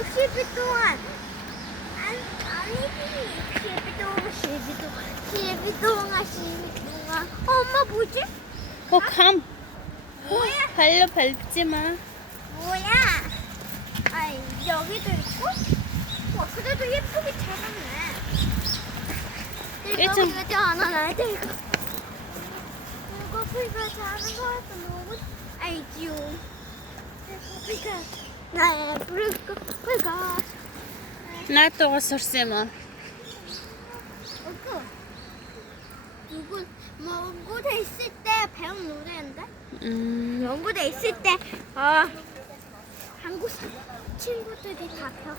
12 엄마 뭐지? 감. 뭐야? 발로 밟지 마. 뭐야? 아 여기도 있고? 와 그래도 예쁘게 잘했네. 좀- 이거 잘하네. 이거 비가 잘하는 거 같아. 너무 알지요. 비가 나의 비가 나도 surсан юм уу? 누구 연구대 있을 때 배운 노래인데? 연구대 있을 때 한국 친구들이 다 펴.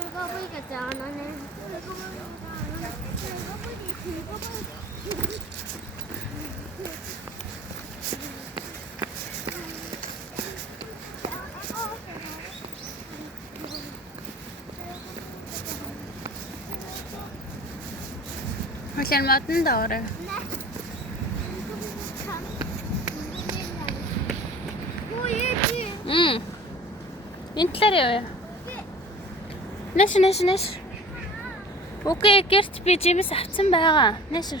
읽어보니까 잘하네. Хоолой модон доорой. 뭐예지? Энэ талаар явъя. Нэш. Окей, гэрт би жимс авсан байгаа. Нэш.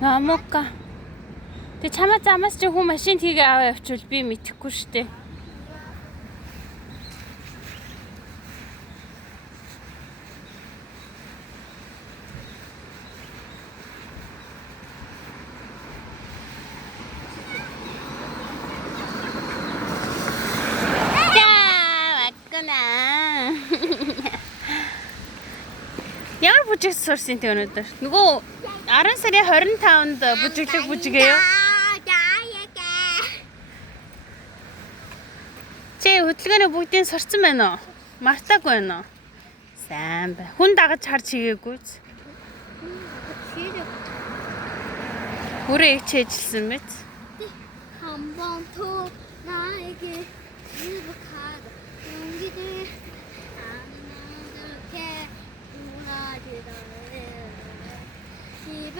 Намока. Тэ чамаа замаас чи хүн машин тгээ аваа явуул би мэдэхгүй штэ. Ямар бүжиг сурсан тэ өнөөдөр? Нөгөө 10 сарын 25-нд бүжиглэг бүжигээё. Чи хөдөлгөөний бүгдийг сурсан байна уу? Мартаагүй байна уу? Сайн бай. Хүн дагаж харж хийгээгүй. Өөрөө хичээжсэн мэт. 한번 더 나에게 행복하다 용기들 아무렇게 무너지더래 집에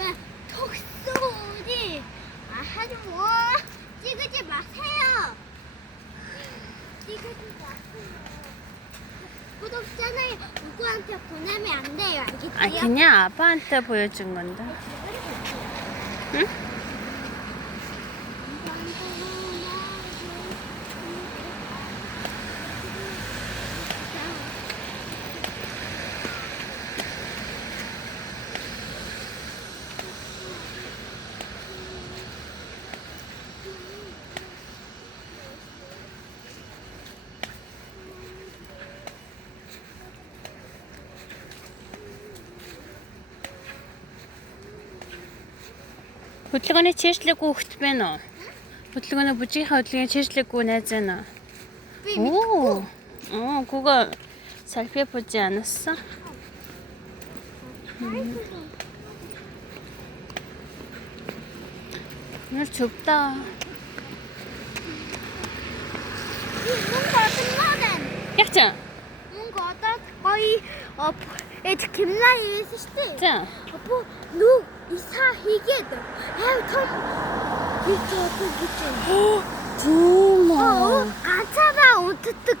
톡소리 하지 뭐 찍지 마세요 찍지 마세요 구독자는 누구한테 보내면 안 돼요 알겠지요? 아 그냥 아빠한테 보여준 건데. 응? Хөдөлгөөний чэжлэггүй хөлт байна уу? Хөдөлгөөний бүжигийнхаа хөдөлгөөний чэжлэггүй найз байна уу? 그거 살펴보지 않았어? 오늘 좁다. 뭔가 끝나는 약자. 뭔가 거의 김나리 있을 자. Bu nu isa higedi. Hem tam gitti. 정말. Ганцаараа унтдаг.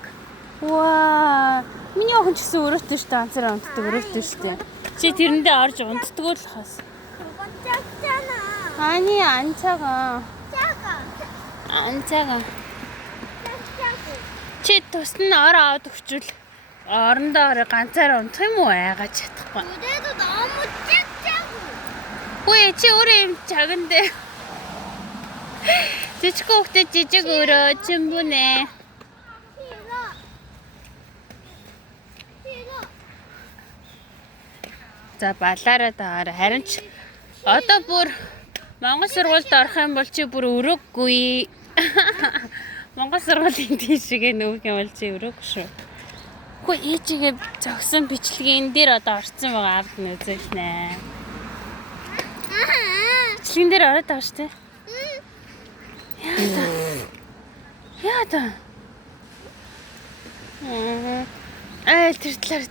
와. миний охин ч гэсэн өрөөтэй шүү дээ. Ганцаараа унтдаг өрөөтэй шүү дээ. Чи тэрэндээ орж унтдаг л хас. 그거 작잖아. 아니 안 차가. 작아. 안 차가. 작고. Чи тусна ор аваад өгчүүл орондоо ороо ганцаараа унтах юм уу айгаж чадахгүй. 그래도 너무 작고. Үгүй чи өөрөө юм чагандэ. Жижиг хүүхдэд жижиг өрөө чимбүнэ. 싫어. За балаараа даараа харин ч одоо бүр Монгол сургуульд орох юм бол чи бүр өрөөгүй. Монгол сургуулийн тийшээ нөгөх юм бол чи өрөөгүй шүү. Хөө ээжигээ зогсон бичлэгийн дээр одоо орсон байгаа авд нь үзэлнэ. Бичлэгэн дээр ороод байгаа шүү дээ. Яа. Тэр талаар.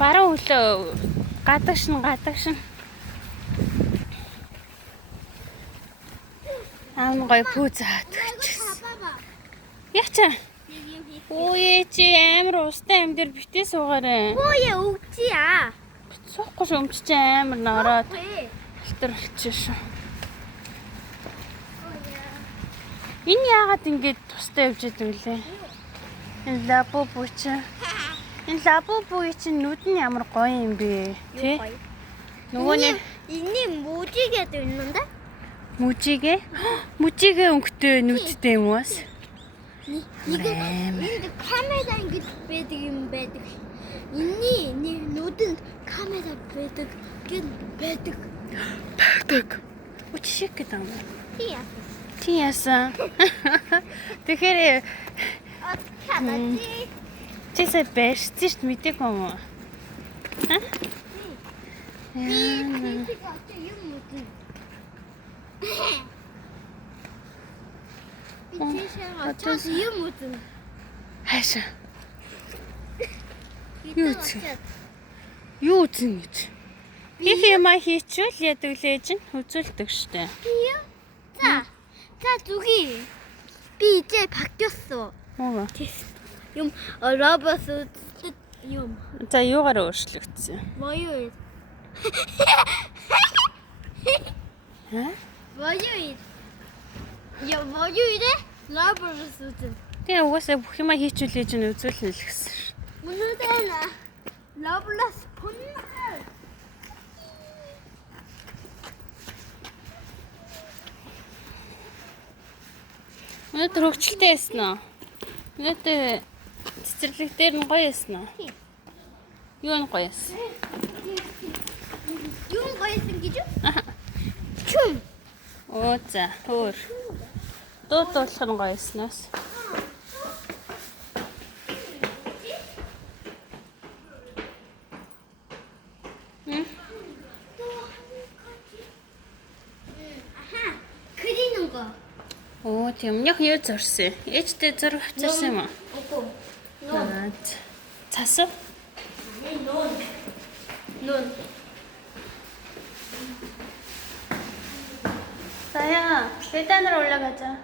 Баруун хөлөө гадагш. Аав нь гоё пүү заадаг ч гэсэн. 봐봐. Яачаа. 여기. Ууе чи амар устай юм дээр битээ суугаарай. 뭐야 옥지야. Суухгүй шүү өмч чи амар нороод 왜? filter болчих шүү. Энэ яагаад ингэж тустай явж идэг лээ? Энэ лабубу чи. Энэ лабубугийн чинь нүд нь ямар гоё юм бэ? Тэ? Нөгөө нэг 이니 무지개도 있는데? 무지개? 무지개 өнгөтэй нүдтэй юм уус. 이거 근데 카메라 이게 배득. 이니 누든 카메라 배득. Байдаг. Үчшиг гэдэг юм. 띠야. Тияасан. Тэгэхээр 어떻게 하지? чисээ барьсан шүү дээ мэдээгүй юм уу? 띠가 어째 이 무슨? 띠가 어째 이 무슨? Хайшаа. 이거 어째? Юу үзэн гэж. Хийх юмаа хийчихвэл яадаг лээж нь үзүүлдэг штэ. 띠요? 자 저기 삐 이제 바뀌었어. Муу. 좀 러버스 좀 За юугаар өөрчлөгдсөн? 월요일. Хаа? 월요일. 야 월요일에 러버스 좀. Тэгээ угаасаа бүх юмаа хийчихүүлээж нь үзүүлнэ л гэсэн ш. 오늘은 러블러스 본날. Өнөөдөр хөвгчлөлтэй байсан уу? Өнөөдөр цэцэрлэг дээр нь гоё байсан уу? Юу нь гоё байсан? 이런 거에 생기죠? 춤. Оо за өөр. Дуудлах нь гоё байснаас. 아하. 그리는 거. Оо тийм яг юу зорсон? Ээжтэй зураг авчирсан юм уу? 없고. Аа. Цасав? 아니 눈. Заяа, 계단으로 올라가자.